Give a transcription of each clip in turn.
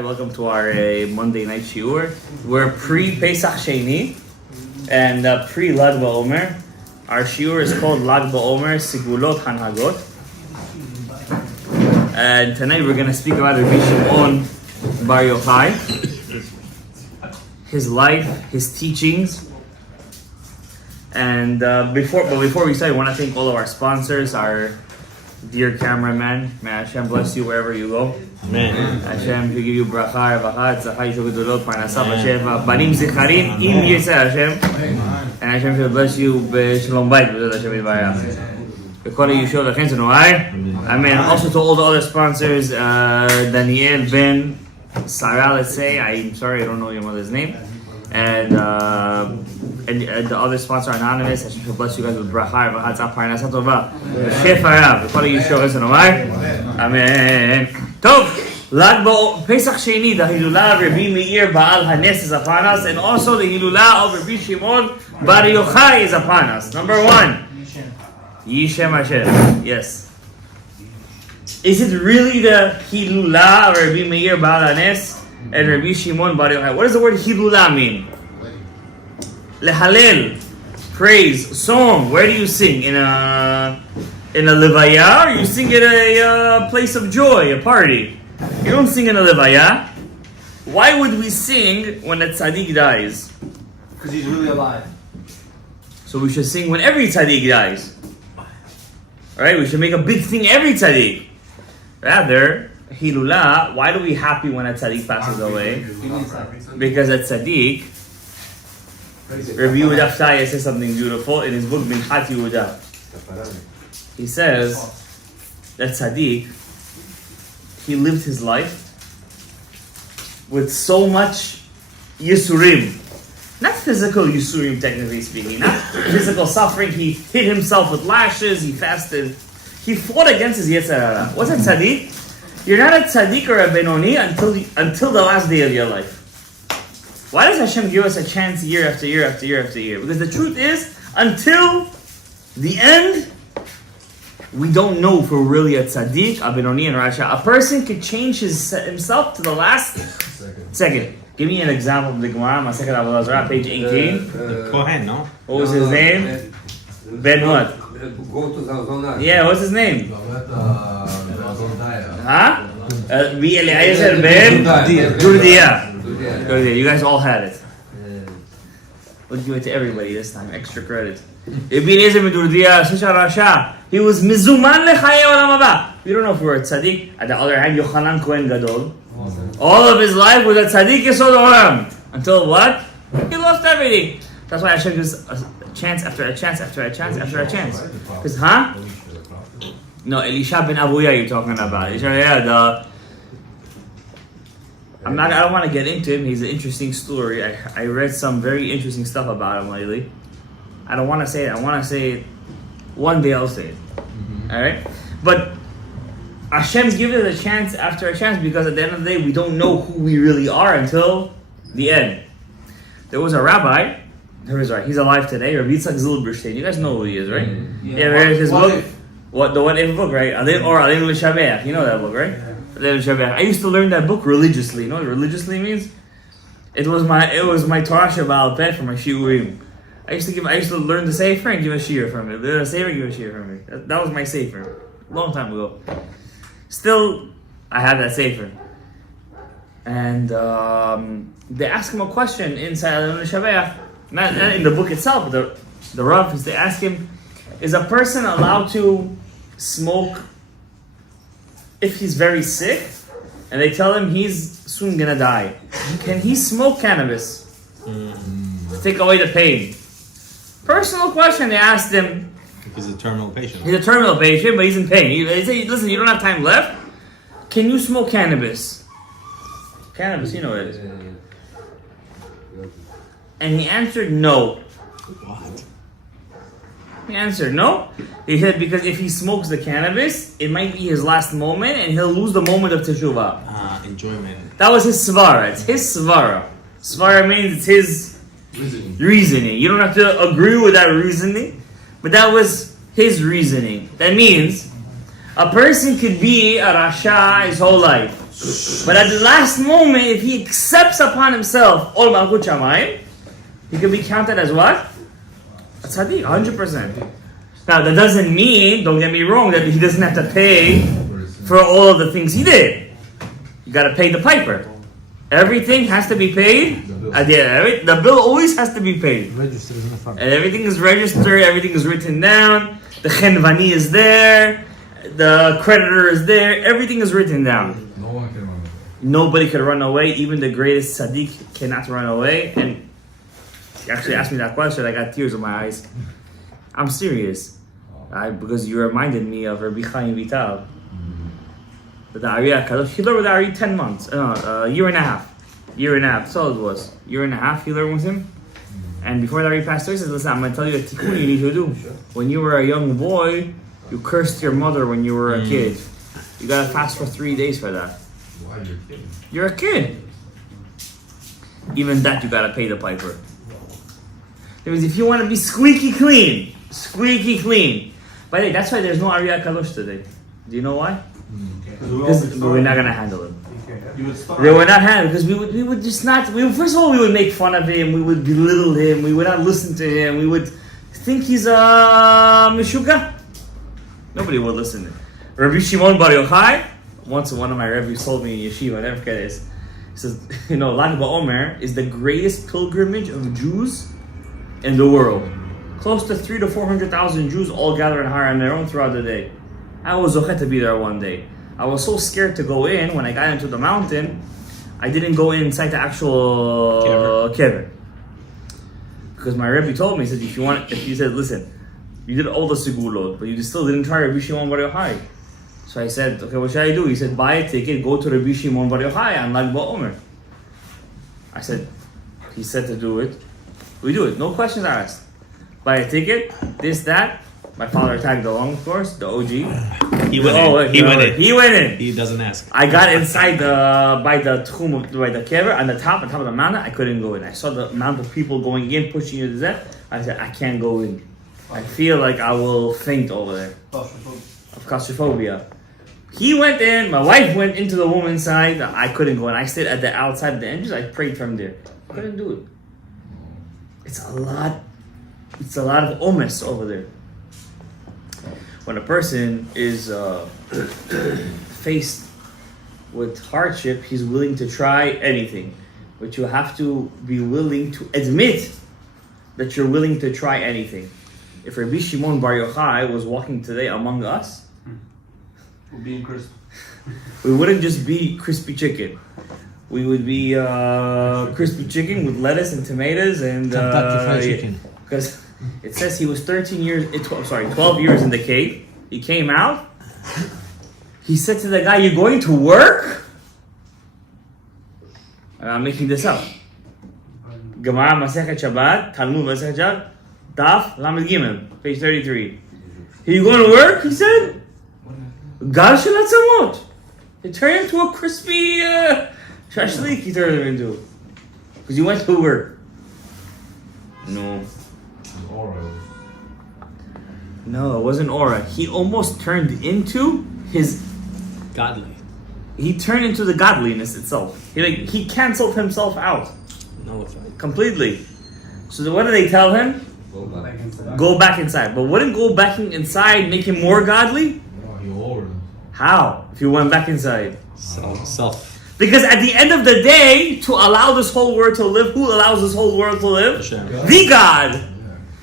Welcome to our Monday night shiur. We're pre-Pesach Sheni and pre-Lagbaomer. Our shiur is called Lagbaomer, Segulot Hanhagot. And tonight we're going to speak about Rav Shalom Bar Yochai, his life, his teachings. And before we start, I want to thank all of our sponsors, our dear cameraman. May Hashem bless you wherever you go. Amen. Hashem should give you bracha, revacha, tzachah, yishov gedolot, parnasa, b'sheva, banim zicharim, im yirtzeh Hashem. And Hashem should bless you b'shalom bayit, b'zat Hashem yitbarach. B'kol yishov l'chen tzenoai. Amen. Also to all the other sponsors, Daniel, Ben, Sarah, let's say. I'm sorry, I don't know your mother's name. And the other sponsor, Anonymous. Hashem should bless you guys with bracha, revacha, tzachah, parnasa tova. B'shef harav, b'kol yishov l'chen tzenoai. Amen. Tov, Pesach Sheni, the Hilula of Rabbi Meir Baal Hanes is upon us, and also the Hilula of Rabbi Shimon Bar Yochai is upon us. Number one, Yishem Hashem. Yes. Is it really the Hilula of Rabbi Meir Baal Hanes and Rabbi Shimon Bar Yochai? What does the word Hilula mean? Lehalel, praise, song. Where do you sing? In a levaya, or you sing at a place of joy, a party? You don't sing in a levaya. Why would we sing when a tzaddik dies? Because he's really alive. So we should sing when every tzaddik dies. Alright, we should make a big thing every tzaddik. Rather, hilula, why do we happy when a tzaddik passes away? Because a tzaddik, Rabbi Yehuda Ftaya says something beautiful in his book Minchat Yehuda. He says that tzaddik, he lived his life with so much yisurim. Not physical yisurim, technically speaking. Not physical suffering. He hit himself with lashes. He fasted. He fought against his yetzer hara. What's a tzaddik? You're not a tzaddik or a benoni until the last day of your life. Why does Hashem give us a chance year after year after year after year? Because the truth is, until the end, we don't know if we're really a tzaddik, a benoni, and rasha. A person could change himself to the last second. Give me an example of the Gemara, Masechet Avodah Zarah, page 18. Kohen, no? What was his name? Ben what? Go to Zazonah. Yeah, what's his name? Huh? Eliezer Ben Durdia. You guys all had it. We'll give it to everybody this time. Extra credit. Eliezer Ben Durdia, Shisha Rasha. He was mizuman lechaye olam haba. We don't know if we were a tzaddik. At the other hand, Yochanan Kohen Gadol. All of his life was a tzaddik yesod olam. Until what? He lost everything. That's why Hashem gives a chance after a chance after a chance after a chance. Because, No, Elisha ben Abuya you're talking about. Elisha, I don't want to get into him. He's an interesting story. I read some very interesting stuff about him lately. I don't want to say it. I want to say it. One day I'll say it. Alright? But Hashem gives us a chance after a chance because at the end of the day, we don't know who we really are until the end. There was a rabbi. He's alive today. Rabbi Yitzchak Zilberstein. You guys know who he is, right? Yeah, his book. What the What If book, right? Aleinu L'Shabeach. You know that book, right? Aleinu L'Shabeach. I used to learn that book religiously. You know what religiously means? It was my Torah Shabbat Peh for my shiurim. I used to learn the sefer and give a shiur from it. The sefer, give a shiur from it. That was my sefer, long time ago. Still, I have that sefer. And they ask him a question inside Aleinu L'Shabeach. Not in the book itself. The Rav, they ask him, is a person allowed to smoke if he's very sick? And they tell him he's soon gonna die. Can he smoke cannabis to take away the pain? Personal question they asked him. He's a terminal patient. He's a terminal patient, but he's in pain. They say, listen, you don't have time left. Can you smoke cannabis? Cannabis, you know what it is. And he answered no. What? He answered no. He said because if he smokes the cannabis, it might be his last moment and he'll lose the moment of teshuvah. Enjoyment. That was his svara. It's his svara. Svara means it's his Reasoning. You don't have to agree with that reasoning, but that was his reasoning. That means a person could be a Rasha his whole life, but at the last moment, if he accepts upon himself Ol Malchut Shamayim, he could be counted as what? A tzaddik, 100%. Now that doesn't mean, don't get me wrong, that he doesn't have to pay for all of the things he did. You got to pay the piper. Everything has to be paid. At the end, the bill always has to be paid. And everything is registered, everything is written down. The chenvani is there, the creditor is there, everything is written down. No one can run away. Nobody can run away, even the greatest tzaddik cannot run away. And he actually asked me that question, I got tears in my eyes. I'm serious. Because you reminded me of Rabbi Chaim Vital. The Ari HaKadosh, he learned with Ari 10 months, a year and a half. That's all it was. Year and a half he learned with him. And before the Ari passed away, he says, listen, I'm going to tell you a tikkun you need to do. When you were a young boy, you cursed your mother when you were a kid. You got to fast for 3 days for that. Why you're a kid? You're a kid. Even that you got to pay the piper. That means if you want to be squeaky clean. By the way, that's why there's no Ari HaKadosh today. Do you know why? Because we're not gonna handle him. They were not handled because we would just not. First of all, we would make fun of him. We would belittle him. We would not listen to him. We would think he's a meshuga. Nobody would listen. Rabbi Shimon Bar Yochai. Once one of my rabbis told me in yeshiva, I never forget this. He says, Lagbaomer is the greatest pilgrimage of Jews in the world. Close to 300,000 to 400,000 Jews all gather in Har HaMeron throughout the day. I was zochet to be there one day. I was so scared to go in. When I got into the mountain, I didn't go inside the actual kever. Because my Rebbe told me, he said, listen, you did all the Segulot, but you still didn't try Rabbi Shimon Bar Yochai. So I said, okay, what should I do? He said, buy a ticket, go to Rabbi Shimon Bar Yochai on Lagbaomer. He said to do it. We do it, no questions asked. Buy a ticket, this, that. My father tagged along, of course, the OG. He went in. He doesn't ask. I got inside by the kever, on the top of the mountain. I couldn't go in. I saw the amount of people going in, pushing you to death. I said, I can't go in. I feel like I will faint over there. Of claustrophobia. He went in, my wife went into the woman's side. I couldn't go in. I stayed at the outside of the entrance. I prayed from there. I couldn't do it. It's a lot of omes over there. When a person is faced with hardship, he's willing to try anything. But you have to be willing to admit that you're willing to try anything. If Rabbi Shimon Bar Yochai was walking today among us, we'll be in crisp. We wouldn't just be crispy chicken. We would be crispy chicken with lettuce and tomatoes and Kentucky Fried Chicken. Because it says he was 12 years in the cave. He came out. He said to the guy, "You're going to work?" I'm making this up. Gemara Masechet Shabbat, Talmud Masechet Shabbat, Daf Lamed Gimel, page 33. Are you going to work? He said. Gal Shalat Samot. It turned into a crispy shashlik. He turned him into because he went to work. No. No, it wasn't aura. He almost turned into his Godly. He turned into the godliness itself. He canceled himself out. Nullified. Completely. So what did they tell him? Go back inside. But wouldn't go back inside make him more godly? How? If you went back inside? Self. Because at the end of the day, to allow this whole world to live, who allows this whole world to live? Leshem. The God.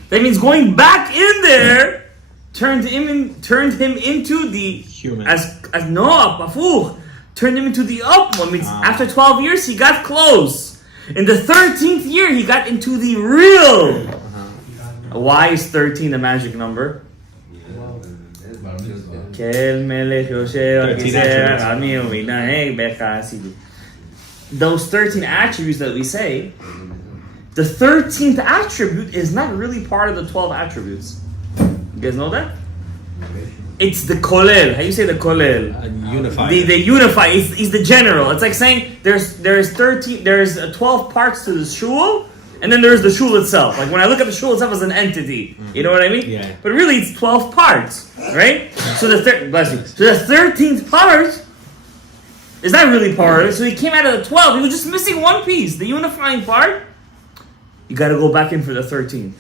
That means going back in there turned him into the Human. Turned him into the up one. Means after 12 years he got close. In the 13th year he got into the real. Why is 13 the magic number? Those 13 attributes that we say, the 13th attribute is not really part of the 12 attributes. You guys know that? It's the kolel. How you say the kolel? Unified. The unify is the general. It's like saying there's 12 parts to the shul, and then there's the shul itself. Like when I look at the shul itself as an entity, you know what I mean? Yeah. But really, it's 12 parts, right? So bless you. So the 13th part is not really part of it. So he came out of the 12. He was just missing one piece, the unifying part. You got to go back in for the 13th.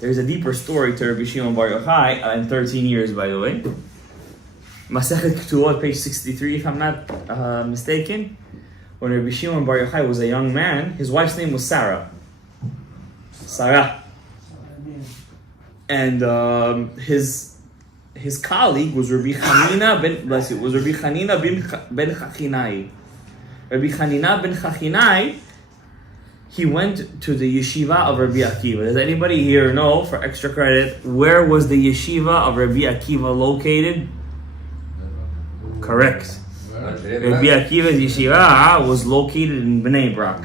There's a deeper story to Rabbi Shimon Bar Yochai in 13 years, by the way. Masechet Ketubot, page 63, if I'm not mistaken. When Rabbi Shimon Bar Yochai was a young man, his wife's name was Sarah. And his colleague was Rabbi Chanina ben Chachinai. Rabbi Chanina ben Chachinai, he went to the yeshiva of Rabbi Akiva. Does anybody here know, for extra credit, where was the yeshiva of Rabbi Akiva located? Correct. Rabbi Akiva's yeshiva was located in Bnei Brak.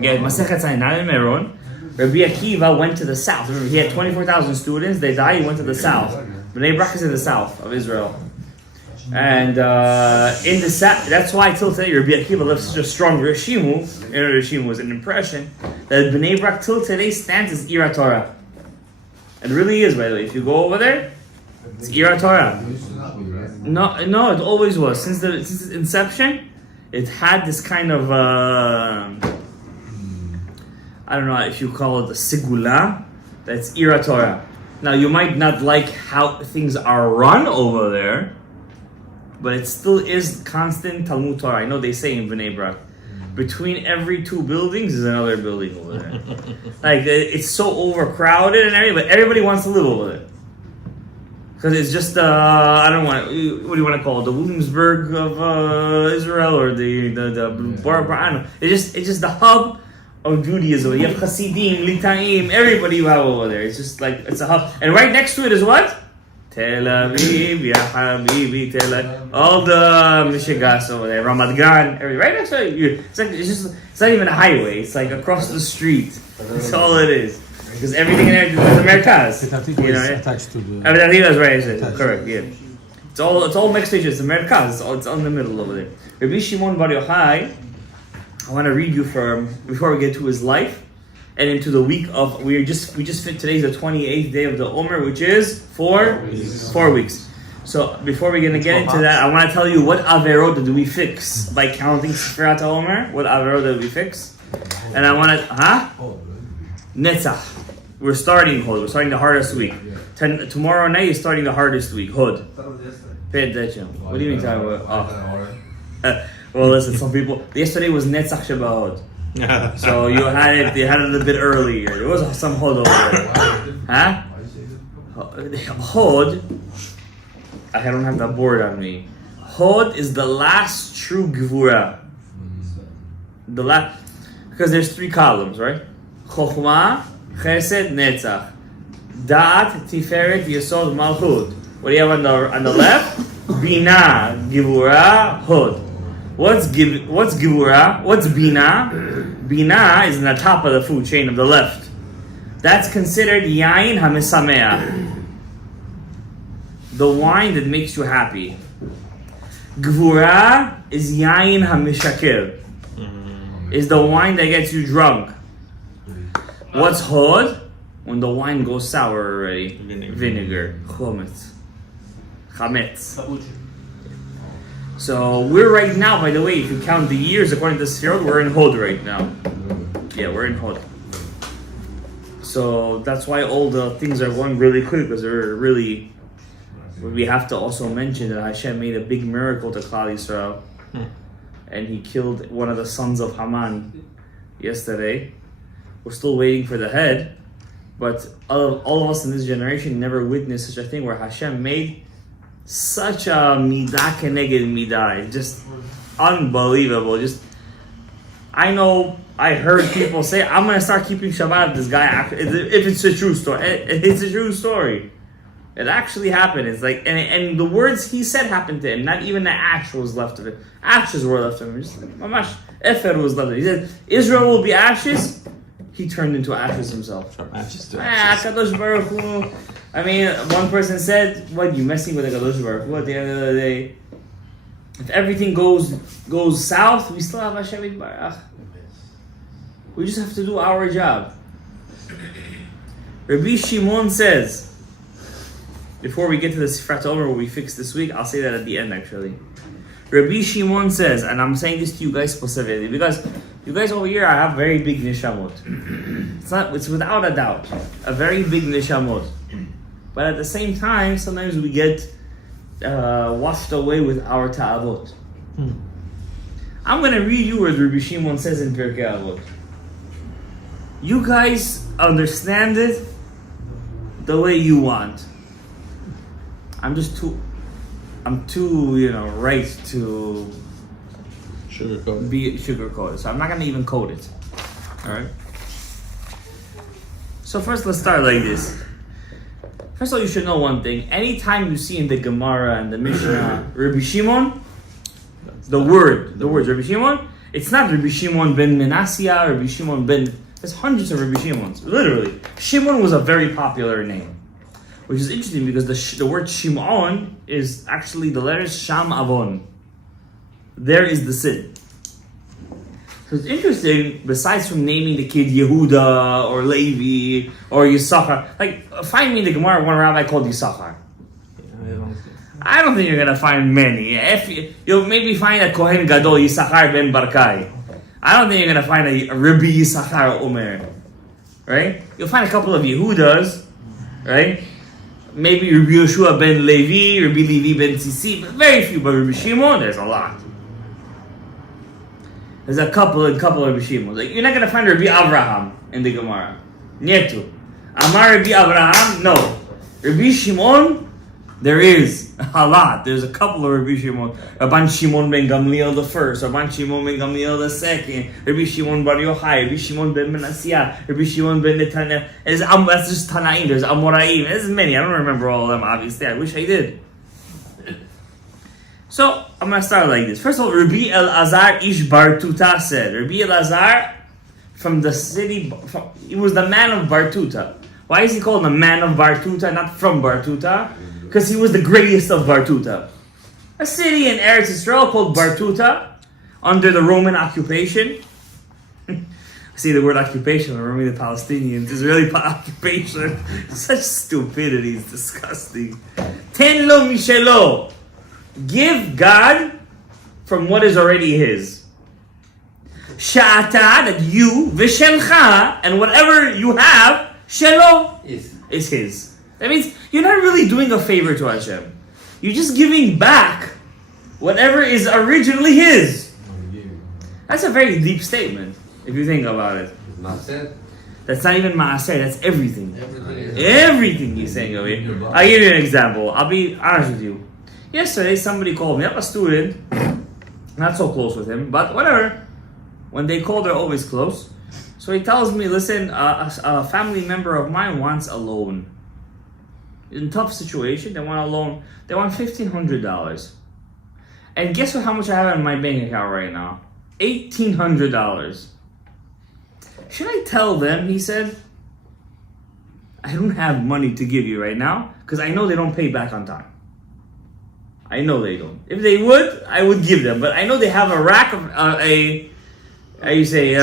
Yeah, Masechet Zayin, not in Meron. Rabbi Akiva went to the south. Remember, he had 24,000 students. They died. He went to the south. Bnei Brak is in the south of Israel. And in the south, that's why till today Rabbi Akiva left such a strong Rishimu. Rishimu was an impression that Bnei Brak till today stands as Ira Torah. It really is, by the way. If you go over there, it's Ira Torah. No, it always was. Since its inception, it had this kind of I don't know if you call it the Segulot. That's Ira Torah. Now you might not like how things are run over there, but it still is constant Talmud Torah. I know they say in Bnei Brak, between every two buildings is another building over there. Like it's so overcrowded and everything, but everybody wants to live over there. Because it's just I don't want, what do you want to call it? The Williamsburg of Israel, or the Bar, I don't know. It's just the hub of Judaism. You have Hasidim, Litaim, everybody you have over there. It's just like it's a hub, and right next to it is what? Tel Aviv, Ya Habibi, Tel Aviv. All the Mishigas over there, Ramat Gan, everything. Right next to it. It's not even a highway. It's like across the street. That's all it is. Because everything in there is the Merkaz. You know, attached to the... That's right, correct, yeah. It's all next to each other. It's the Merkaz. It's on the middle over there. Rabbi Shimon Bar Yochai, I want to read you before we get to his life and into the week of, we just fit, today's the 28th day of the Omer, which is 4 weeks. So before we're going to get into that, I want to tell you what Averot did we fix by counting Sfirat Omer. What Averot did we fix? And I want to, Netzach. We're starting Hod. We're starting the hardest week. Tomorrow night is starting the hardest week. Hod. Pay attention. What do you mean talking about? Well, listen. Some people. Yesterday was Netzach Shabbat. So you had it a little bit earlier. There was some Hod over there. Hod. I don't have that board on me. Hod is the last true Gevura. Because there's 3 columns, right? Chokhmah, Chesed, Netzach. Da'at, Tiferet, Yesod, Malchut. What do you have on the left? Bina, Gevura, Hod. What's Gevura? What's Bina? Bina is in the top of the food chain of the left. That's considered Yain HaMesameach, the wine that makes you happy. Gevura is Yain HaMishaker, is the wine that gets you drunk. What's Hod? When the wine goes sour already. Vinegar. Chametz. So we're right now, by the way, if you count the years according to Sefirot, we're in Hod right now. Yeah, we're in Hod. So that's why all the things are going really quick, because they're really... We have to also mention that Hashem made a big miracle to Klal Yisrael. And he killed one of the sons of Haman yesterday. We're still waiting for the head, but all of us in this generation never witnessed such a thing where Hashem made such a midah keneged midah. It's just unbelievable. I heard people say, I'm going to start keeping Shabbat if this guy, if it's a true story. It's a true story. It actually happened. It's like, and the words he said happened to him. Not even the ash was left of it. Ashes were left of him. Just mamash, Efer was left of it. He said, Israel will be ashes. He turned into ashes himself. From ashes to ashes. Kadosh Baruch Hu. I mean, one person said, "What, you messing with the Kadosh Baruch Hu?" At the end of the day, if everything goes south, we still have Hashem Yitbarach. We just have to do our job. Rabbi Shimon says, before we get to the Sifrat Omer where we fixed this week, I'll say that at the end actually. Rabbi Shimon says, and I'm saying this to you guys specifically because you guys over here have very big nishamot. It's without a doubt a very big nishamot. But at the same time, sometimes we get washed away with our ta'avot. I'm going to read you what Rabbi Shimon says in Pirkei Avot. You guys understand it the way you want. I'm too, right to be sugar-coated. So I'm not going to even code it. Alright? So first let's start like this. First of all, you should know one thing. Anytime you see in the Gemara and the Mishnah, Rabbi Shimon, the words Rabbi Shimon, it's not Rabbi Shimon ben Menasya, Rabbi Shimon ben... There's hundreds of Rabbi Shimons, literally. Shimon was a very popular name. Which is interesting because the word Shimon is actually the letters Sham Avon. There is the sin. So it's interesting, besides from naming the kid Yehuda or Levi or Yisachar, like find me in the Gemara one rabbi called Yisachar. I don't think you're gonna find many. You'll maybe find a Kohen Gadol Yisachar ben Barkai. I don't think you're gonna find a Rabbi Yisachar Omer, right? You'll find a couple of Yehudas, right? Maybe Rabbi Yoshua ben Levi, Rabbi Levi ben Tzisi, but very few. But Rabbi Shimon, there's a lot. There's a couple of Rabbi Shimon. Like, you're not gonna find Rabbi Avraham in the Gemara. Nietu. Amar Rabbi Avraham, no. Rabbi Shimon, there is a lot. There's a couple of Rabbi Shimon. Rabban Shimon ben Gamliel the first, Rabban Shimon ben Gamliel the second, Rabbi Shimon bar Yochai, Rabbi Shimon ben Menasiyah, Rabbi Shimon ben Netanyahu. That's just Tanaim. There's Amoraim. There's many. I don't remember all of them, obviously. I wish I did. So, I'm going to start like this. First of all, Rabbi Elazar Ish Bartuta said. Rabbi Elazar, from the city, he was the man of Bartuta. Why is he called the man of Bartuta, not from Bartuta? Because he was the greatest of Bartuta. A city in Eretz Yisrael called Bartuta, under the Roman occupation. See the word occupation, remember the Palestinians, Israeli occupation. Such stupidity, it's disgusting. Ten lo mishelo. Give God from what is already His. Sha'ata, that you, v'shelcha, and whatever you have, shelo, is His. That means you're not really doing a favor to Hashem. You're just giving back whatever is originally His. That's a very deep statement, if you think about it. That's not even ma'aseh, that's everything. Everything he's saying over here. I'll give you an example. I'll be honest with you. Yesterday, somebody called me. I'm a student, not so close with him, but whatever. When they call, they're always close. So he tells me, listen, a family member of mine wants a loan. In a tough situation, they want a loan. They want $1,500. And guess what? How much I have in my bank account right now? $1,800. Should I tell them, he said, I don't have money to give you right now, because I know they don't pay back on time. I know they don't. If they would, I would give them. But I know they have a rack of how you say? A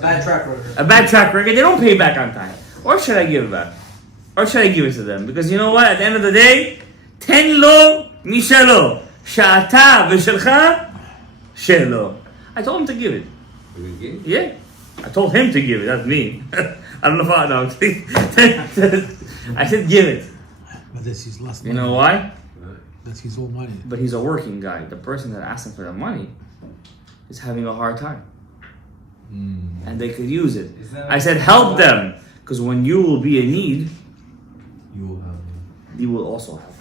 bad track record. A bad track record. They don't pay back on time. Or should I give it back? Or should I give it to them? Because you know what? At the end of the day, ten lo mishalo, sha'ata v'shelcha shelo. I told him to give it. Yeah, I told him to give it. That's me. I don't know if I know. I said give it. But that's his last money. You money. know why? That's his own money. But he's a working guy. The person that asked him for the money is having a hard time. And they could use it. I said help them. Because when you will be in need, you will also have.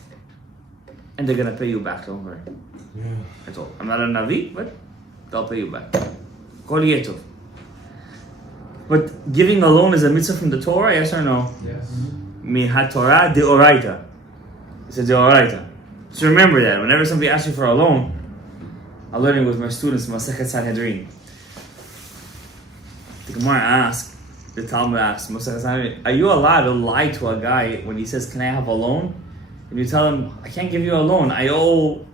And they're going to pay you back, don't worry. Yeah. That's all. I'm not a Navi, but they'll pay you back. Kol yetov. But giving a loan is a mitzvah from the Torah, yes or no? Yes. Mihat Torah deoraita. It's a deoraita. So remember that. Whenever somebody asks you for a loan, I learned it with my students in Masechet Sanhedrin. The Gemara asks, the Talmud asks, Masechet Sanhedrin, are you allowed to lie to a guy when he says, can I have a loan? And you tell him, I can't give you a loan. I owe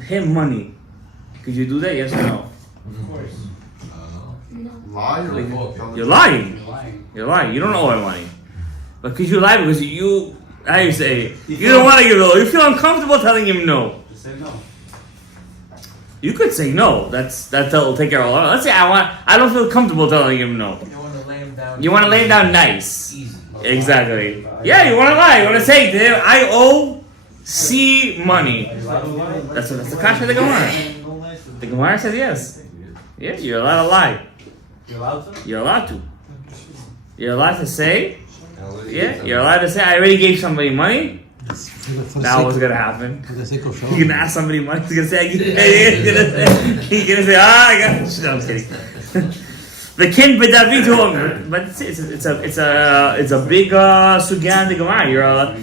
him money. Could you do that? Yes or no? Of course. lie or You're lying. You're lying. You're lying. You don't owe him money. But could you lie because you, how you say, you don't want to give it all. You feel uncomfortable telling him no. Just say no. You could say no. That'll take care of all. Let's say I don't feel comfortable telling him no. You want to lay him down. You want to lay him down nice. Easy. Exactly. Yeah, you want to lie. You want to say to him, I owe C money. That's the kasha of the Gemara. The Gemara says yes. Yeah, you're allowed to lie. You're allowed to? You're allowed to. You're allowed to say, yeah, you're allowed to say, I already gave somebody money. Now what's gonna happen? For the sake of You're gonna ask somebody money. He's gonna say, he's gonna say, I got. No, I'm kidding. The kin b'David Omer, but it's a big sugya in the Gemara.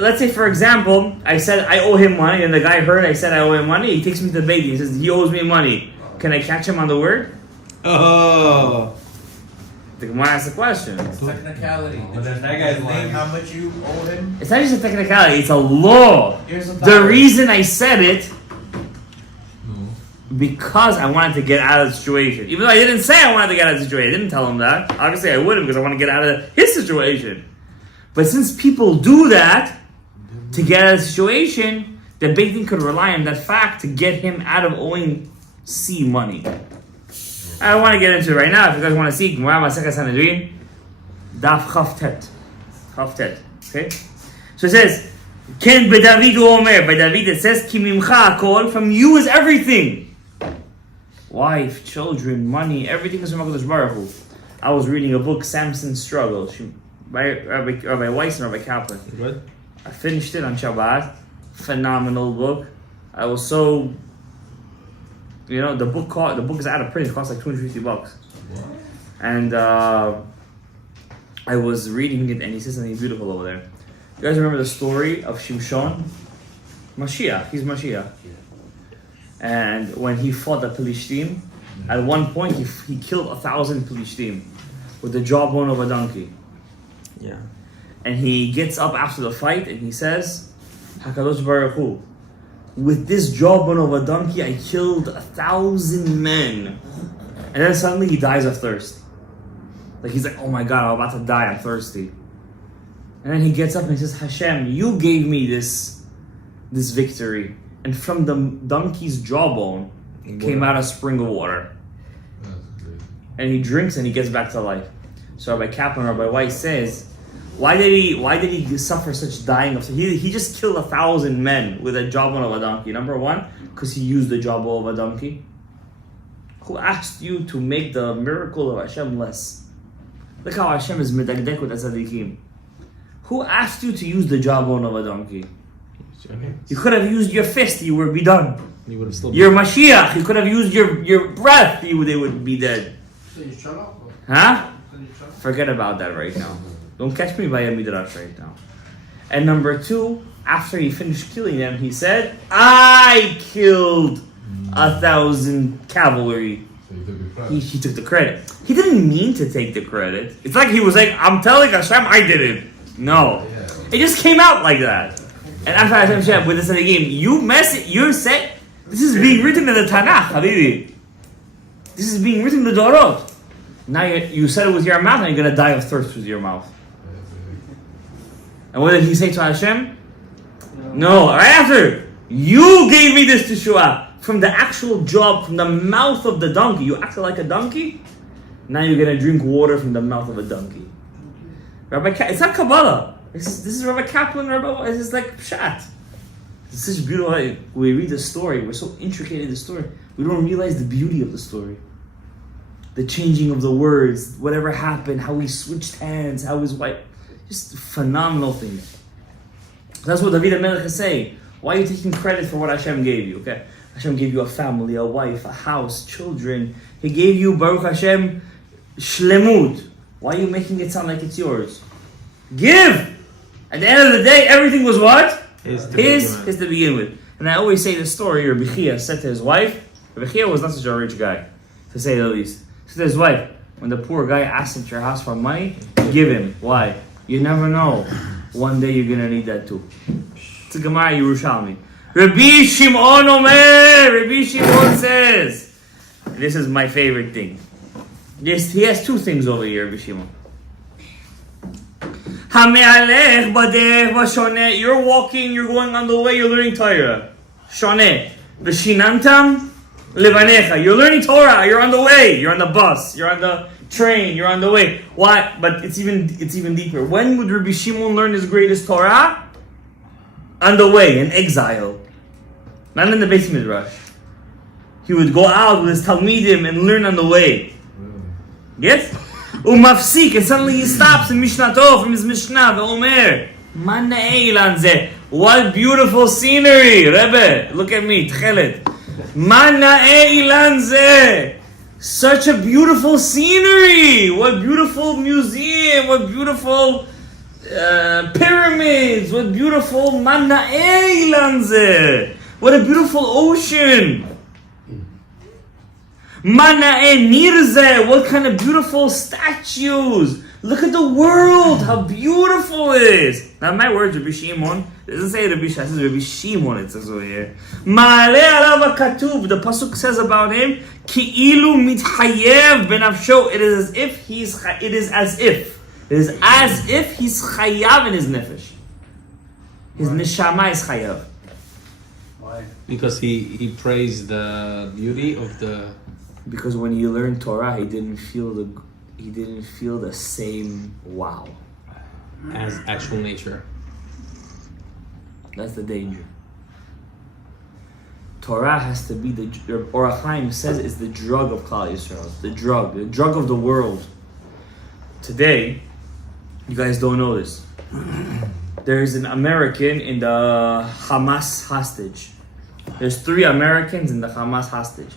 Let's say, for example, I said I owe him money, and the guy heard I said I owe him money. He takes me to the baby. He says he owes me money. Can I catch him on the word? Oh. The Gemara asks the question. It's technicality. But then that guy's name, how much you owe him? It's not just a technicality. It's a law. Here's The reason I said it because I wanted to get out of the situation. Even though I didn't say I wanted to get out of the situation. I didn't tell him that. Obviously I wouldn't because I want to get out of his situation. But since people do that to get out of the situation, the Beit Din could rely on that fact to get him out of owing C money. I don't want to get into it right now. If you guys want to see, Gemara Masechet Sanhedrin, Daf Chavtet. Chavtet. Okay? So it says, Ken b'David Omer. By David it says, Ki mimcha hakol. From you is everything. Wife, children, money, everything is from HaKadosh Baruch Hu. I was reading a book, Samson's Struggle, by Rabbi Weiss and Rabbi Kaplan. Good. I finished it on Shabbat. Phenomenal book. I was so, the book is out of print. It costs like $250. And I was reading it, and he says something beautiful over there. You guys remember the story of Shimshon? Mashiach. He's Mashiach. And when he fought the Pelishtim, at one point he killed 1,000 Pelishtim with the jawbone of a donkey. Yeah. And he gets up after the fight and he says, HaKadosh Baruch Hu, with this jawbone of a donkey I killed 1,000 men. And then suddenly he dies of thirst. Like he's like, oh my God, I'm about to die, I'm thirsty. And then he gets up and he says, Hashem, you gave me this victory. And from the donkey's jawbone came out a spring of water. And he drinks and he gets back to life. So Rabbi Kaplan, Rabbi Weiss says, why did he suffer such dying of? He just killed 1,000 men with a jawbone of a donkey. Number one, because he used the jawbone of a donkey. Who asked you to make the miracle of Hashem less? Look how Hashem is medagdek with tzaddikim. Who asked you to use the jawbone of a donkey? You could have used your fist, you would be done. You would have still Your Mashiach, you could have used your breath, they would be dead. Huh? Forget about that right now. Don't catch me by a midrash right now. And number two, after he finished killing them, he said, I killed 1,000 cavalry. He took the credit. He didn't mean to take the credit. It's like he was like, I'm telling Hashem I did it. No. It just came out like that. And after Hashem said, with this in the game, you said, this is being written in the Tanakh, Habibi. This is being written in the Dorot. Now you said it with your mouth, and you're going to die of thirst with your mouth. And what did he say to Hashem? No, right after. You gave me this Teshuvah. From the actual job, from the mouth of the donkey. You acted like a donkey. Now you're going to drink water from the mouth of a donkey. It's not Kabbalah. This is Rabbi Kaplan, this is like Pshat. It's such beautiful. We read the story, we're so intricate in the story. We don't realize the beauty of the story. The changing of the words, whatever happened, how he switched hands, how his wife. Just phenomenal things. That's what David HaMelech is saying. Why are you taking credit for what Hashem gave you? Okay, Hashem gave you a family, a wife, a house, children. He gave you, Baruch Hashem, shlemut. Why are you making it sound like it's yours? Give! At the end of the day, everything was what? His to begin with. And I always say the story, Rabbi Chia said to his wife, Rabbi Chia was not such a rich guy, to say the least. He said to his wife, when the poor guy asks at your house for money, give him. Why? You never know. One day you're going to need that too. It's a Gemara Yerushalmi. Rabbi Shimon Omer! Rabbi Shimon says, this is my favorite thing. Yes, he has two things over here, Rabbi Shimon. Hame'alech b'derech v'shoneh. You're walking, you're going on the way, you're learning Torah. Shoneh. V'shinantam levanecha. You're learning Torah, you're on the way, you're on the bus, you're on the train, you're on the way. Why? But it's even deeper. When would Rabbi Shimon learn his greatest Torah? On the way, in exile. Not in the Beis Midrash. He would go out with his Talmidim and learn on the way. Yes? Umafsik, and suddenly he stops in Mishnah from his Mishnah, Omer. What beautiful scenery, Rebbe. Look at me, Tchelet. Such a beautiful scenery. What beautiful museum. What beautiful pyramids. What beautiful what a beautiful ocean. What kind of beautiful statues. Look at the world, how beautiful it is. Not my words, Rabbi Shimon. It doesn't say Rabbi Shimon, it says Rabbi Shimon, it says over here. The pasuk says about him, Ki'ilu mitchayev benafsho. It is as if he's chayav in his nefesh. His neshama is chayav. Why? Because he praised the beauty of the... Because when he learned Torah, he didn't feel the same wow. as actual nature. That's the danger. Torah has to be or Chaim says it's the drug of Klal Yisrael. The drug of the world. Today, you guys don't know this. There's an American in the Hamas hostage. There's 3 Americans in the Hamas hostage.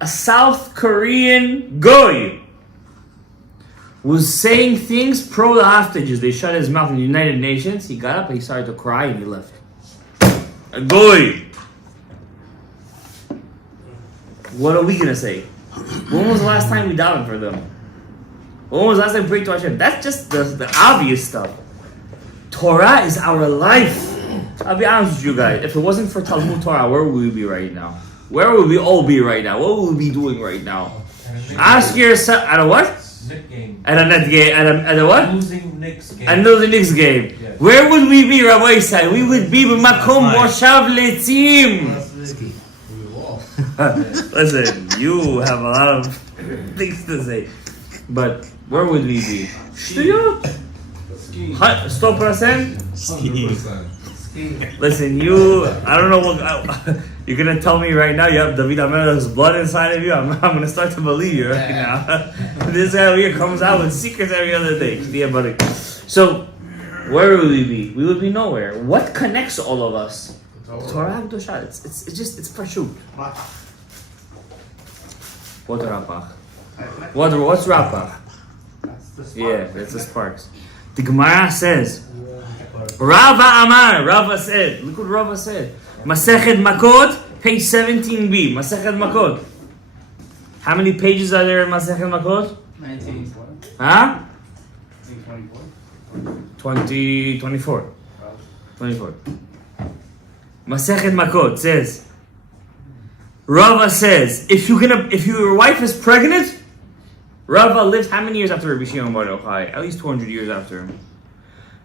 A South Korean goy was saying things pro the hostages. They shut his mouth in the United Nations. He got up and he started to cry and he left. A goy. What are we gonna say? When was the last time we davened for them? When was the last time we prayed to Hashem? That's just the obvious stuff. Torah is our life. I'll be honest with you guys. If it wasn't for Talmud Torah, where would we be right now? Where would we all be right now? What would we be doing right now? Ask yourself, at a what? Nick game. At a net game. At a what? Losing Knicks game. And losing Knicks game. Yes. Where would we be, Rabbi Isai? We would be b'makom moshav letzim. Listen, you have a lot of things to say. But where would we be? Shtuyot. 100%? Listen, I don't know what, you're going to tell me right now you have David Amelech's blood inside of you? I'm going to start to believe you right now. This guy here comes out with secrets every other day. Yeah, buddy. So, where would we be? We would be nowhere. What connects all of us? Torah Kedusha. It's pashut. What Rapach? What's Rapach? Yeah, that's the sparks. The Gemara says, Rava Amar, Rava said, look what Rava said. Masechet Makot, page 17b. Masechet Makot. How many pages are there in Masechet Makot? 19. Huh? 24. 24. Masechet Makot says, Rava says, if your wife is pregnant, Rava lived how many years after Rabbi Shimon Bar Yochai? At least 200 years after him.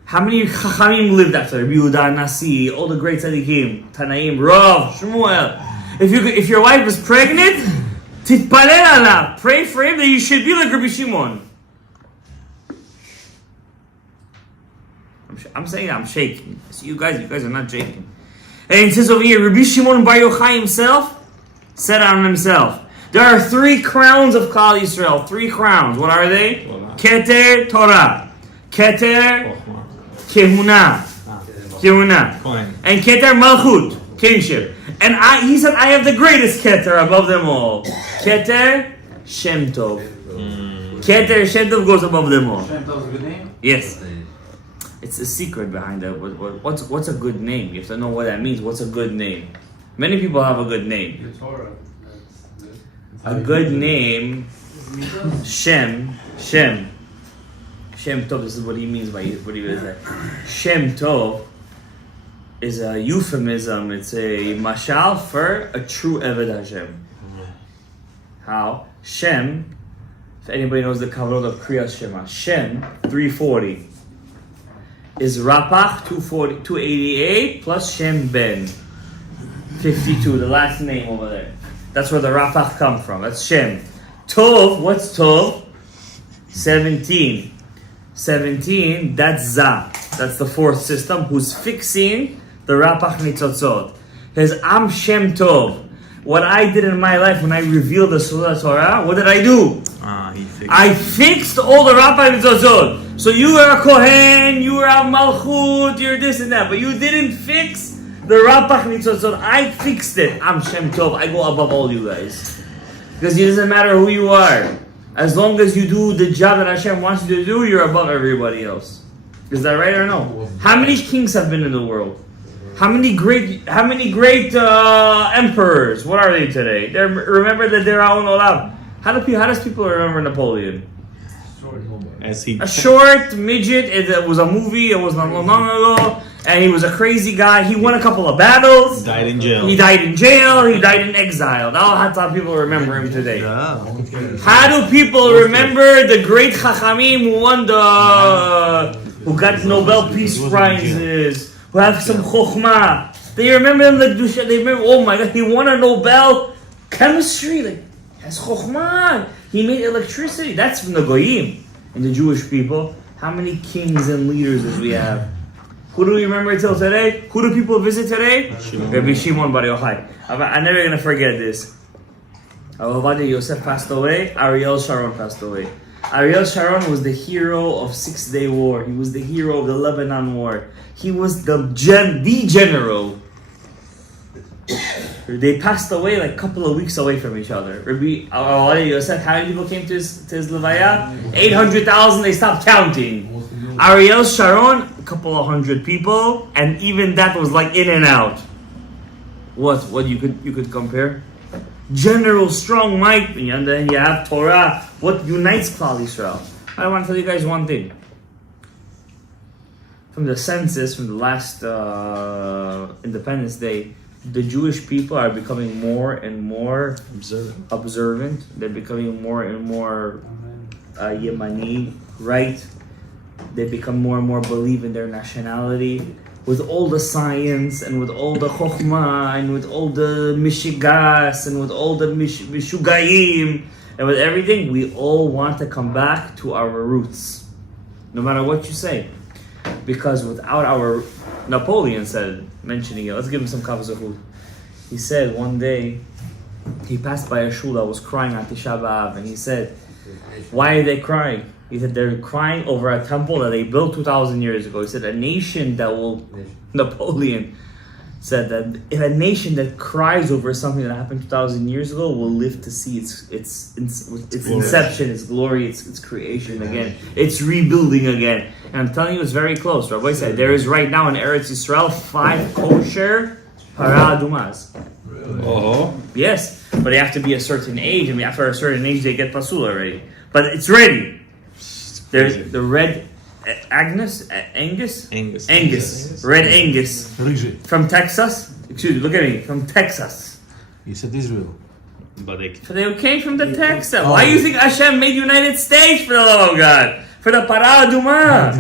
How many Chachamim lived after Rabbi Yehuda, Nasi, all the great tzaddikim, Tanaim, Rav, Shmuel? If your wife is pregnant, titpalel ala, pray for him that you should be like Rabbi Shimon. I'm saying I'm shaking. So you guys are not shaking. And it says over here, Rabbi Shimon Bar Yochai himself said on himself, there are 3 crowns of Klal Yisrael. 3 crowns. What are they? Keter, Torah. Keter, Kehuna. And Keter, Malchut. Kingship. And he said, I have the greatest Keter above them all. Keter, Shem Tov. Keter, Shem Tov goes above them all. Shem Tov's a good name? Yes. It's a secret behind that. What's a good name? You have to know what that means. What's a good name? Many people have a good name. The Torah. A good name, Shem Tov. This is what he means by what he was like. Shem Tov is a euphemism. It's a mashal for a true Eved Hashem. How? Shem If anybody knows the Kavalot of Kriyas Shema, Shem 340 is Rapach 288 plus Shem Ben 52, the last name over there. That's where the Rapach come from. That's Shem. Tov, what's Tov? 17. 17, that's Za. That's the fourth system who's fixing the Rapach Nitzotzot. Says, I'm Shem Tov. What I did in my life when I revealed the Sulah Torah, what did I do? I fixed all the Rapach Nitzotzot. So you are a Kohen, you are a Malchut, you're this and that, but you didn't fix the Rapach Nitzotzot. I fixed it. I'm Shem Tov. I go above all you guys. Because it doesn't matter who you are. As long as you do the job that Hashem wants you to do, you're above everybody else. Is that right or no? How many kings have been in the world? How many great emperors? What are they today? Remember that they're all in Olam. How does people remember Napoleon? A short midget. It was a movie. It was not long ago, and he was a crazy guy. He won a couple of battles. Died in jail. He died in jail. He died in exile. That's how people remember him today. How do people remember the great Chachamim who got Nobel Peace Prizes, who have some chokhmah? They remember him like they remember. Oh my God, he won a Nobel chemistry. Like has chokhmah. He made electricity. That's from the goyim. And the Jewish people, how many kings and leaders does we have? Who do we remember till today? Who do people visit today? Rabbi Shimon Bar Yochai. I'm never going to forget this. Avadia Yosef passed away. Ariel Sharon passed away. Ariel Sharon was the hero of 6-Day War. He was the hero of the Lebanon War. He was the general. They passed away like a couple of weeks away from each other. Rabbi Yosef, how many people came to his Levaya? 800,000, they stopped counting. Ariel Sharon, a couple of hundred people, and even that was like in and out. What you could compare? General, strong might, and then you have Torah. What unites Klal Yisrael? I want to tell you guys one thing. From the census, from the last Independence Day, the Jewish people are becoming more and more observant. They're becoming more and more Yemani, right? They become more and more believe in their nationality. With all the science and with all the chokhmah and with all the mishigas and with all the mishugayim and with everything, we all want to come back to our roots. No matter what you say. Because without our... Napoleon said, mentioning it, let's give him some kavzahut. He said one day, he passed by a shul that was crying on Tisha B'Av, and he said, why are they crying? He said, they're crying over a temple that they built 2,000 years ago. He said, a nation that will... Napoleon said that if a nation that cries over something that happened 2,000 years ago will live to see its inception, its glory, its creation again, its rebuilding again. And I'm telling you, it's very close. Rabbi said there is right now in Eretz Yisrael 5 kosher para adumas. Oh, yes, but they have to be a certain age, and after a certain age they get pasul already. But it's ready. There's the red Angus, red Angus from Texas. Excuse me, look at me, from Texas. You said Israel. but they came from the Texas. Why do you think Hashem made United States, for the love of God? For the Para Aduma.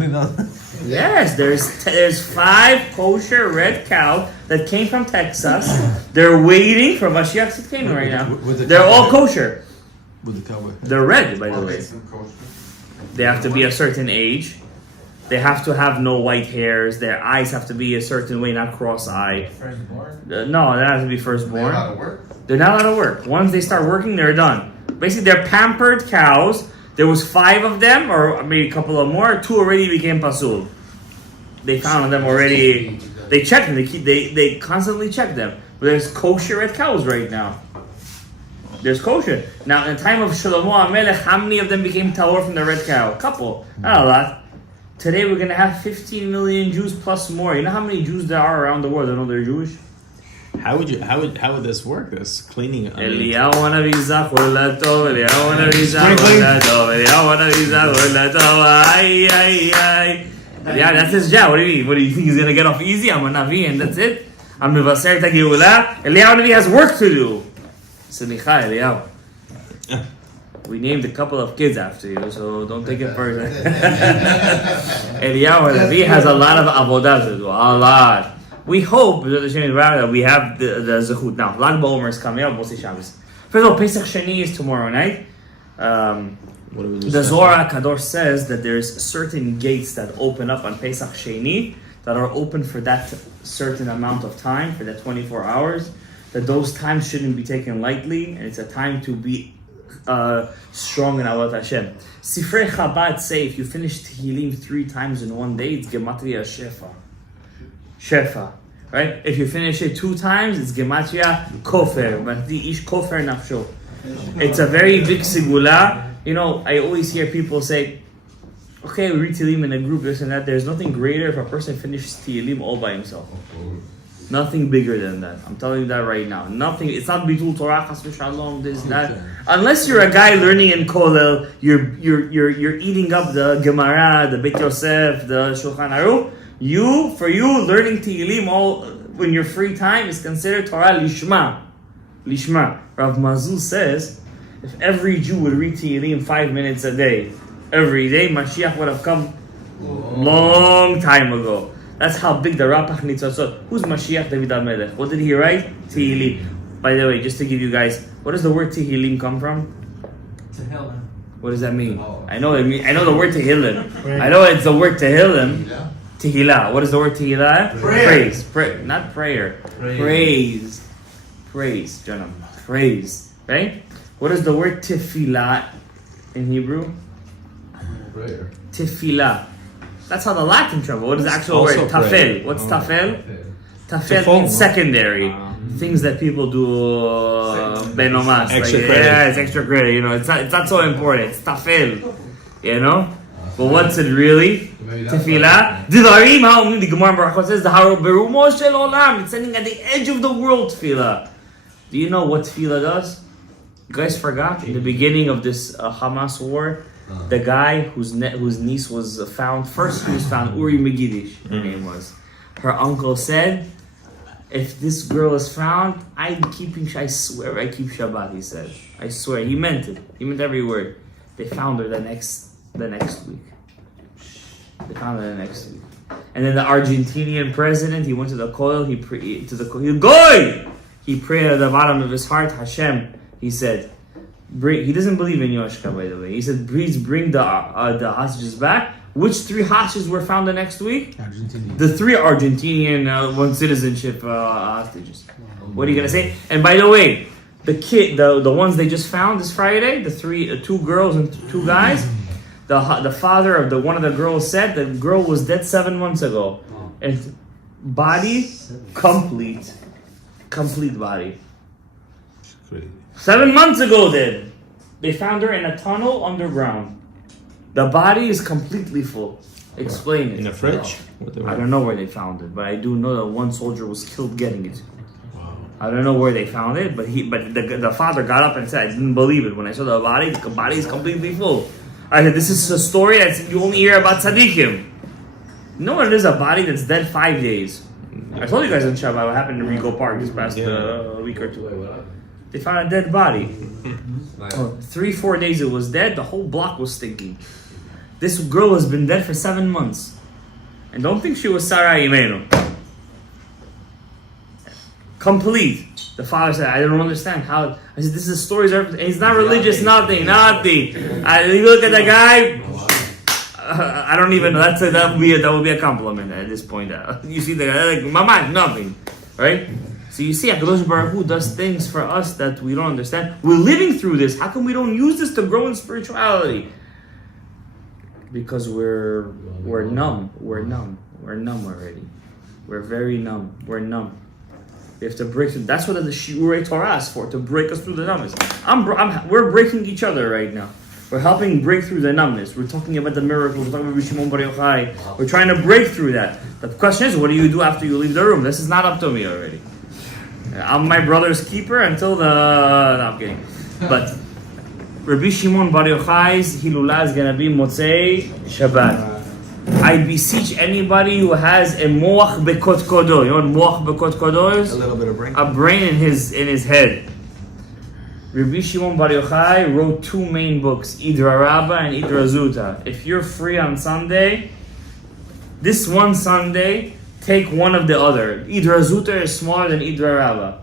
Yes, there's 5 kosher red cows that came from Texas. They're waiting for Mashiach Tzidkenu right now. They're all kosher. With the cowboy. They're red, by the way. They have to be a certain age. They have to have no white hairs. Their eyes have to be a certain way, not cross-eyed. Firstborn? No, they have to be firstborn. They're allowed to work? They're not allowed to work. Once they start working, they're done. Basically, they're pampered cows. There was 5 of them, or maybe a couple of more. 2 already became pasul. They found them already. They check them. They constantly check them. But there's kosher red cows right now. There's kosher. Now, in the time of Shlomo HaMelech, how many of them became tahor from the red cow? A couple. Not a lot. Today we're going to have 15 million Jews plus more. You know how many Jews there are around the world that know they're Jewish? how would this work? This cleaning. Eliyahu Hanavi Zachor Latov, Eliyahu Hanavi Zachor Latov, Eliyahu Hanavi Zachor Latov. Ay. Yeah, that's his job. What do you mean? What do you think he's going to get off easy? I'm a Navi and that's it. I'm Mevaser Ta Geula. Eliyahu Hanavi has work to do. Selicha, Eliyahu. We named a couple of kids after you, so don't take it personally. Eliyahu Halevi has a lot of avodah to do, a lot. We hope that we have the zechut. Now, Lagbaomer is coming up, Moshe Shabbos. First of all, Pesach Sheni is tomorrow night. The Zohar Kadosh says that there's certain gates that open up on Pesach Sheni that are open for that certain amount of time, for that 24 hours, that those times shouldn't be taken lightly, and it's a time to be strong in Avodat Hashem. Sifrei Chabad say if you finish Tehillim 3 times in one day, it's Gematria Shefa. Shefa. Right? If you finish it 2 times, it's Gematria Kofer. Mahdi Ish Kofer Nafsho. It's a very big Segulot. You know, I always hear people say, okay, we read Tehillim in a group, this and that. There's nothing greater if a person finishes Tehillim all by himself. Nothing bigger than that. I'm telling you that right now. Nothing. It's not Bitul Torah, Chas v'Shalom, this, that. Unless you're a guy learning in Kollel, you're eating up the Gemara, the Beit Yosef, the Shulchan Aruch. For you, learning Tehillim all when your free time is considered Torah Lishma. Lishma. Rav Mazul says, if every Jew would read Tehillim 5 minutes a day, every day, Mashiach would have come long time ago. That's how big the Rapach Nitzotzot. Who's Mashiach David HaMelech? What did he write? Tehillim. By the way, just to give you guys, what does the word Tehillim come from? Tehillim. What does that mean? I know the word Tehillim. I know it's the word Tehillim. Tehillah. What is the word Tehillah? Praise. Not prayer. Praise. Praise, Jonah. Praise. Right? What is the word Tefillah in Hebrew? Prayer. Tefillah. That's how the Latin travel. What is the actual word? Tafel. What's tafel? Tafel means secondary. Things that people do benomas. Extra credit. Yeah, it's extra credit. You know, it's not so important. It's tafel. You know? But what's it really? Tefillah. Divarim ha'omim. The Gemara Baruch says the Berumo shel olam. It's standing at the edge of the world. Tefillah. Do you know what tefillah does? You guys forgot in the beginning of this Hamas war. The guy whose niece was found, first she was found, Uri Megidish, her name was. Her uncle said, if this girl is found, I swear I keep Shabbat, he said. I swear, he meant it. He meant every word. They found her the next week. They found her the next week. And then the Argentinian president, he went to the koil, he prayed at the bottom of his heart, Hashem, he said, he doesn't believe in Yoshka, by the way. He said, please bring the hostages back. Which 3 hostages were found the next week? Argentinian. The 3 Argentinian, 1 citizenship hostages. What are you going to say? And by the way, the ones they just found this Friday, the 2 girls and 2 guys, the father of one of the girls said the girl was dead 7 months ago. And body, complete body. Crazy. 7 months ago then, they found her in a tunnel underground. The body is completely full. Explain it. In a fridge? I don't know where they found it, but I do know that 1 soldier was killed getting it. Wow. I don't know where they found it, but the father got up and said, I didn't believe it. When I saw the body is completely full. I said, this is a story that you only hear about tzaddikim. You know what it is? A body that's dead 5 days. I told you guys on Shabbat what happened in Rigo Park this past week or 2. They found a dead body. 3-4 days it was dead. The whole block was stinking. This girl has been dead for 7 months. And don't think she was Sarah Imenu. Complete. The father said, I don't understand how. I said, this is stories. He's not religious, nothing. You look at the guy. I don't even know. That would be a compliment at this point. You see the guy, like, mama, nothing. Right? So you see, HaKadosh Baruch Hu does things for us that we don't understand. We're living through this. How come we don't use this to grow in spirituality? Because we're numb. We're numb already. We're very numb. We're numb. We have to break through. That's what the Shiurei Torah is for, to break us through the numbness. We're breaking each other right now. We're helping break through the numbness. We're talking about the miracles. We're talking about Rav Shalom Gadaev. We're trying to break through that. The question is, what do you do after you leave the room? This is not up to me already. I'm my brother's keeper until the... No, I'm kidding. But Rabbi Shimon Bar Yochai's Hilulah is going to be Motzei Shabbat. I beseech anybody who has a moach bekot kodo. You know what moach bekot kodo is? A little bit of brain. A brain in his head. Rabbi Shimon Bar Yochai wrote two main books, Idra Rabbah and Idra Zuta. If you're free on Sunday, this one Sunday, take one of the other. Idra Zuta is smaller than Idra Rabbah.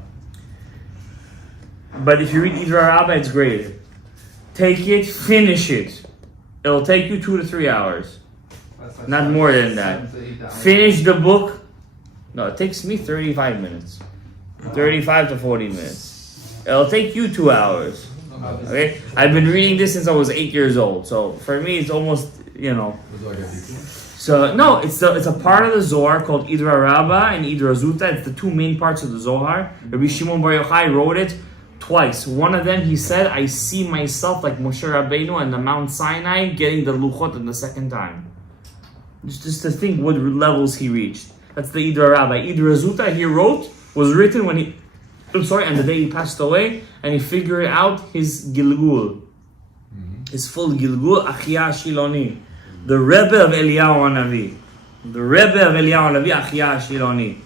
But if you read Idra Rabbah, it's greater. Take it, finish it. It'll take you 2 to 3 hours. Not more than that. Finish the book. No, it takes me 35 minutes. 35 to 40 minutes. It'll take you 2 hours. Okay? I've been reading this since I was 8 years old. So for me, it's almost, So no, it's a part of the Zohar called Idra Rabbah and Idra Zuta. It's the two main parts of the Zohar. Rabbi Shimon Bar Yochai wrote it twice. One of them, he said, I see myself like Moshe Rabbeinu on the Mount Sinai getting the Luchot in the second time. Just to think what levels he reached. That's the Idra Rabbah. Idra Zuta, he wrote, was written when he, on the day he passed away, and he figured out his Gilgul. His full Gilgul, Achia Shiloni. The Rebbe of Eliyahu Hanavi. The Rebbe of Eliyahu Hanavi, Achia Shiloni.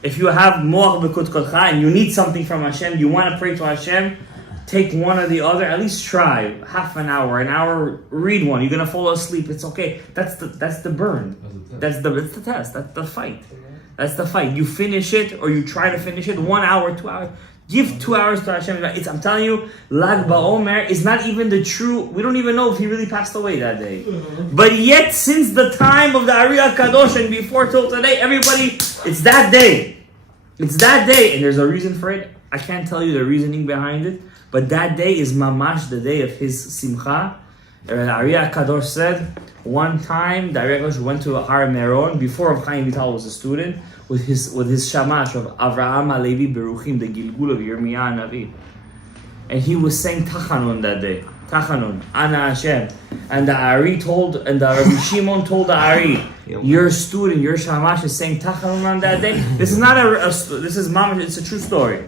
If you have Moach B'Kutkolcha and you need something from Hashem, you want to pray to Hashem, take one or the other, at least try. Half an hour, read one. You're going to fall asleep, it's okay. That's the burn. That's the test. That's the fight. That's the fight. You finish it or you try to finish it, 1 hour, 2 hours. Give 2 hours to Hashem. I'm telling you, Lagbaomer is not even the true, we don't even know if he really passed away that day. But yet, since the time of the Ari HaKadosh and before till today, everybody, it's that day. It's that day. And there's a reason for it. I can't tell you the reasoning behind it. But that day is mamash the day of his simcha. Ari HaKadosh said, one time, the Ari HaKadosh went to Har Meron before Chaim Vital was a student with his shamash of Avraham Alevi Beruchim, the Gilgul of Yirmiyah Navi. And he was saying Tachanun that day. Tachanun, Ana Hashem. And the Rabbi Shimon told the Ari, your student, your shamash is saying Tachanun on that day. This is not this is mamash, it's a true story.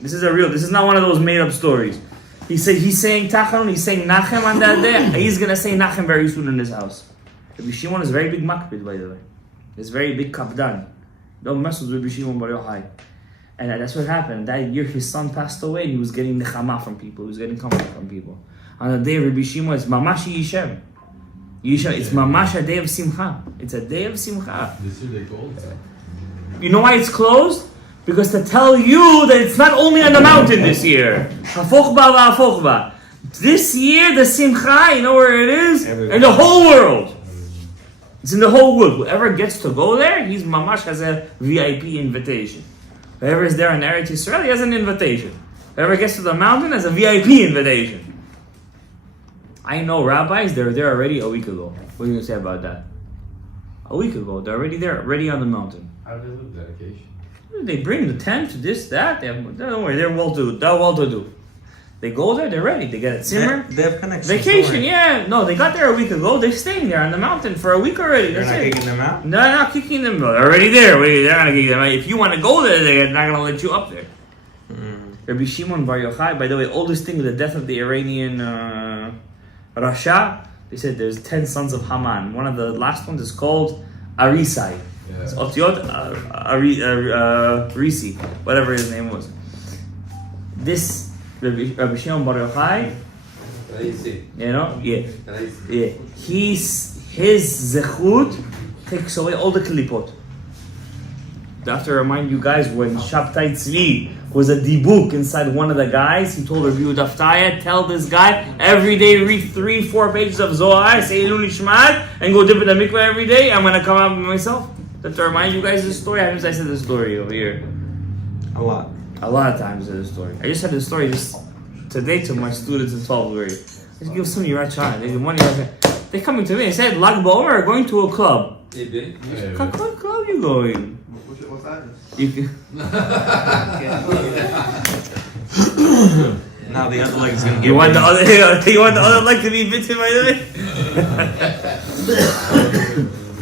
This is not one of those made up stories. He's saying Tachanun, he's saying Nachem on that day. He's going to say Nachem very soon in his house. Rabbi Shimon is a very big makpid, by the way. He's very big kapdan. Don't mess with Rabbi Shimon Bar Yochai. And that's what happened. That year his son passed away and he was getting nechama from people. He was getting comfort from people. On the day of Rabbi Shimon, it's mamash Yishem. It's mamash a day of simcha. It's a day of simcha. This year they closed. You know why it's closed? Because to tell you that it's not only on the mountain this year. This year, the simcha, you know where it is? In the whole world. It's in the whole world. Whoever gets to go there, he's mamash has a VIP invitation. Whoever is there in Eretz Yisrael, he has an invitation. Whoever gets to the mountain has a VIP invitation. I know rabbis, they're there already a week ago. What are you going to say about that? A week ago, they're already there, already on the mountain. How do they live dedication? They bring the tent, this, that. Don't worry, they're well to do. They go there, they're ready. They get a zimmer. They have connections. Vacation, yeah. No, they got there a week ago. They're staying there on the mountain for a week already. They're not kicking them out? No, they're not kicking them out. They're already there. They're not kicking them out. If you want to go there, they're not going to let you up there. Rabbi Shimon Bar Yochai, by the way, oldest thing with the death of the Iranian Rasha, they said there's 10 sons of Haman. One of the last ones is called Arisai. Yeah. It's Otiot Risi, whatever his name was. This Rabbi Shimon Bar Yochai, his zechut takes away all the klipot. I have to remind you guys, when Shabtai Tzvi was a dibuk inside one of the guys, he told Rabbi Udaftaya, tell this guy, every day read 3-4 pages of Zohar, say Ilul Ishmat, and go dip in the mikveh every day. I'm going to come out by myself. I have to remind you guys this story. How many times I said this story over here? A lot of times I said this story. I just had this story just today to my students in 12th grade. I just give some Yirat Shah. They're coming to me. They said, Lagbaomer are going to a club. What club you going? What's that? Now the other leg is going to get You want the other leg to be bitten by the way?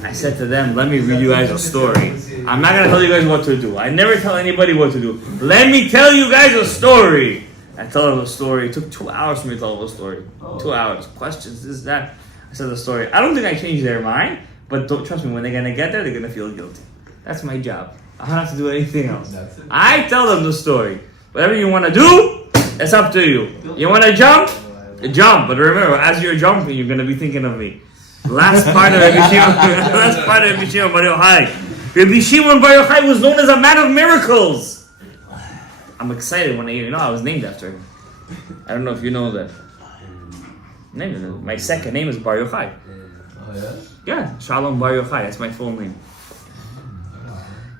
I said to them, let me read you guys a story. I'm not going to tell you guys what to do. I never tell anybody what to do. Let me tell you guys a story. I tell them a story. It took 2 hours for me to tell them a story. 2 hours. Questions, this, that. I said the story. I don't think I changed their mind, but don't trust me, when they're going to get there, they're going to feel guilty. That's my job. I don't have to do anything else. I tell them the story. Whatever you want to do, It's up to you. You want to jump? Jump. But remember, as you're jumping, you're going to be thinking of me. Last part of Rabbi Shimon Bar Yochai. Rabbi Shimon Bar Yochai was known as a man of miracles. I'm excited when I was named after him. I don't know if you know that. My second name is Bar Yochai. Oh, yeah? Yeah, Shalom Bar Yochai. That's my full name.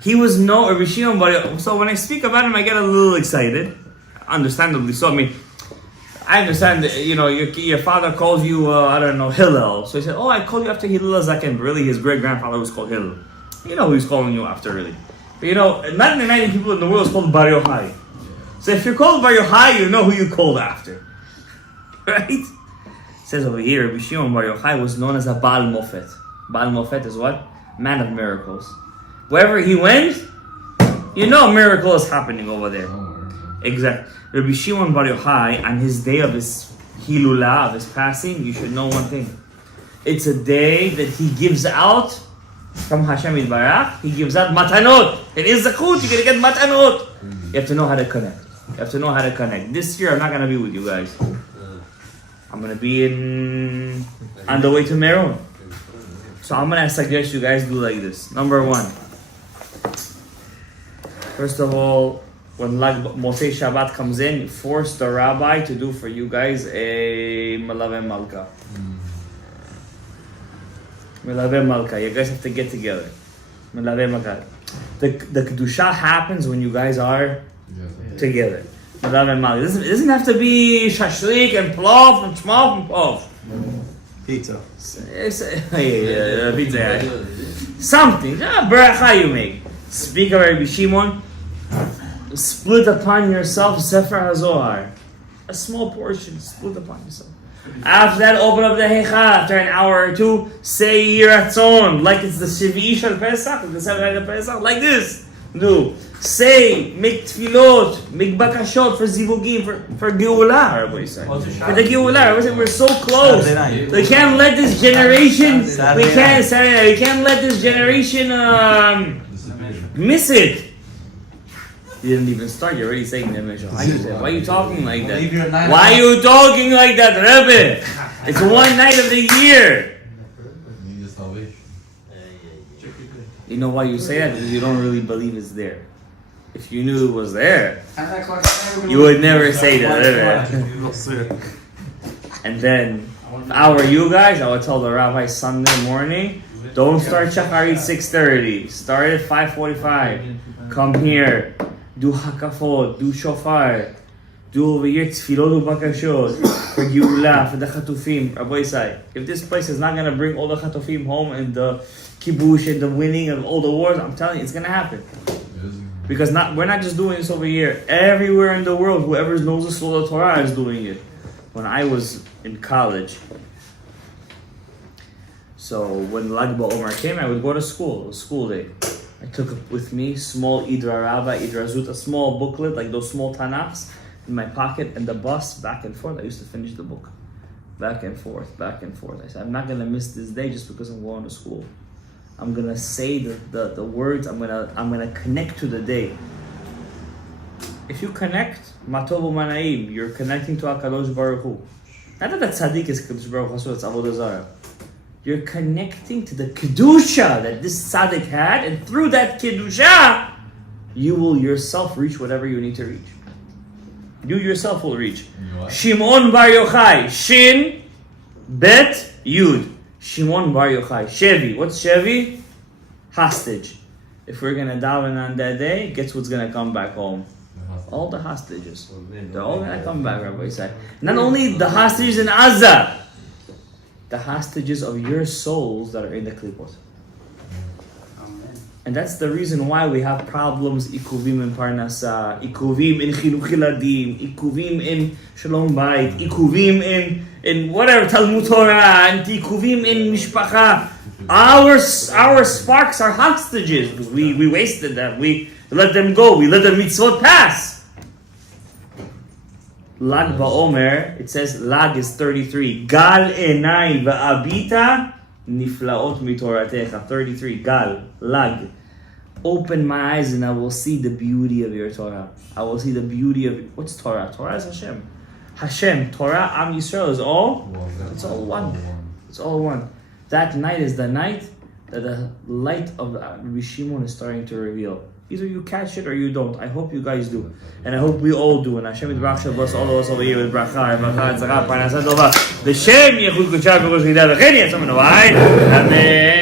He was known, Rabbi Shimon Bar Yochai. So when I speak about him, I get a little excited. Understandably so. I mean, I understand that, your father calls you, Hillel. So he said, I call you after Hillel Zaken. But really, his great-grandfather was called Hillel. You know who he's calling you after, really. But not many people in the world is called Bar Yochai. So if you're called Bar Yochai, you know who you called after. Right? It says over here, Rabbi Shimon Bar Yochai was known as a Baal Mofet. Baal Mofet is what? Man of miracles. Wherever he went, a miracle is happening over there. Exactly. Rabbi Shimon Bar Yochai, on his day of his Hilulah, of his passing, you should know one thing. It's a day that he gives out from Hashem Yitbarach. He gives out matanot. It is zakut. You're going to get matanot. You have to know how to connect. This year, I'm not going to be with you guys. I'm going to be on the way to Meron. So I'm going to suggest you guys do like this. Number one. First of all, when Motzei Shabbat comes in, force the rabbi to do for you guys a Melave Malka. Melave Malka. You guys have to get together. Melave Malka. The Kedusha happens when you guys are together. Melave Malka. It doesn't have to be shashlik and plov and shmov and pov. Pizza. Pizza. Something. Beracha you make. Speak of Rabbi Shimon. Split upon yourself Sefer HaZohar. A small portion, split upon yourself. After that, open up the Heichal. After an hour or two, say Yiratzon, like it's the Shvi'i Shel Pesach, the 7th night of Pesach, like this. Do. Say, make tefillot, make bakashot for zivugim, for Geulah, Rabbi say. For the Geulah, Rabbi say, we're so close. We can't let this generation, we can't let this generation miss it. You didn't even start, you're already saying that. Why are you talking like that? Why are you talking like that, Rebbe? It's one night of the year. You know why you say that? Because you don't really believe it's there. If you knew it was there, you would never say that, Rebbe. And then, if I were you guys, I would tell the rabbi Sunday morning, don't start Shacharit 6:30. Start at 5:45. Come here. Do hakafot, do shofar, do over here tefillot ubakashot for Geulah, for the chatufim. Rabbi Isai, if this place is not going to bring all the chatufim home and the kibush and the winning of all the wars, I'm telling you, it's going to happen. Because we're not just doing this over here. Everywhere in the world, whoever knows the Soul of Torah is doing it. When I was in college, so when Lagbaomer came, I would go to school. It was school day. I took with me small Idra Rabba, Idra Zut, a small booklet, like those small Tanachs, in my pocket, and the bus, back and forth. I used to finish the book. Back and forth. I said, I'm not going to miss this day just because I'm going to school. I'm going to say the words, I'm going to connect to the day. If you connect, Matovu Manaim, you're connecting to HaKadosh Baruch Hu. Not that tzaddik is Kadosh Baruch Hu, it's Avodah Zarah. You're connecting to the Kedusha that this tzaddik had, and through that Kedusha, you will yourself reach whatever you need to reach. You yourself will reach. Shimon Bar Yochai, Shin, Bet, Yud. Shimon Bar Yochai, Shevi. What's Shevi? Hostage. If we're going to daven on that day, guess what's going to come back home? All the hostages. They're all going to come back, Rabbi said. Not only the hostages in Gaza, the hostages of your souls that are in the klipot. And that's the reason why we have problems, ikuvim in parnasa, ikuvim in chinuch hiladim, ikuvim in shalom bayit, ikuvim in whatever, Talmud Torah, and ikuvim in mishpacha. Our sparks are hostages. We wasted them. We let them go. We let the mitzvot pass. Lagbaomer, it says Lag is 33. Gal enai va'abita niflaot mitoratecha. 33. Gal, Lag. open my eyes and I will see the beauty of your Torah. I will see the beauty of what's Torah? Torah is Hashem. Hashem, Torah, Am Yisrael is all. It's all one. It's all one. That night is the night that the light of Rabbi Shimon is starting to reveal. Either you catch it or you don't. I hope you guys do. And I hope we all do. And Hashem Yitbarach shall bless all of us over here with bracha, tzara, parnasa tova. L'shem Yechud Kodesh V'Rosh Chodesh V'Chen Yatzam Eloai. Amen.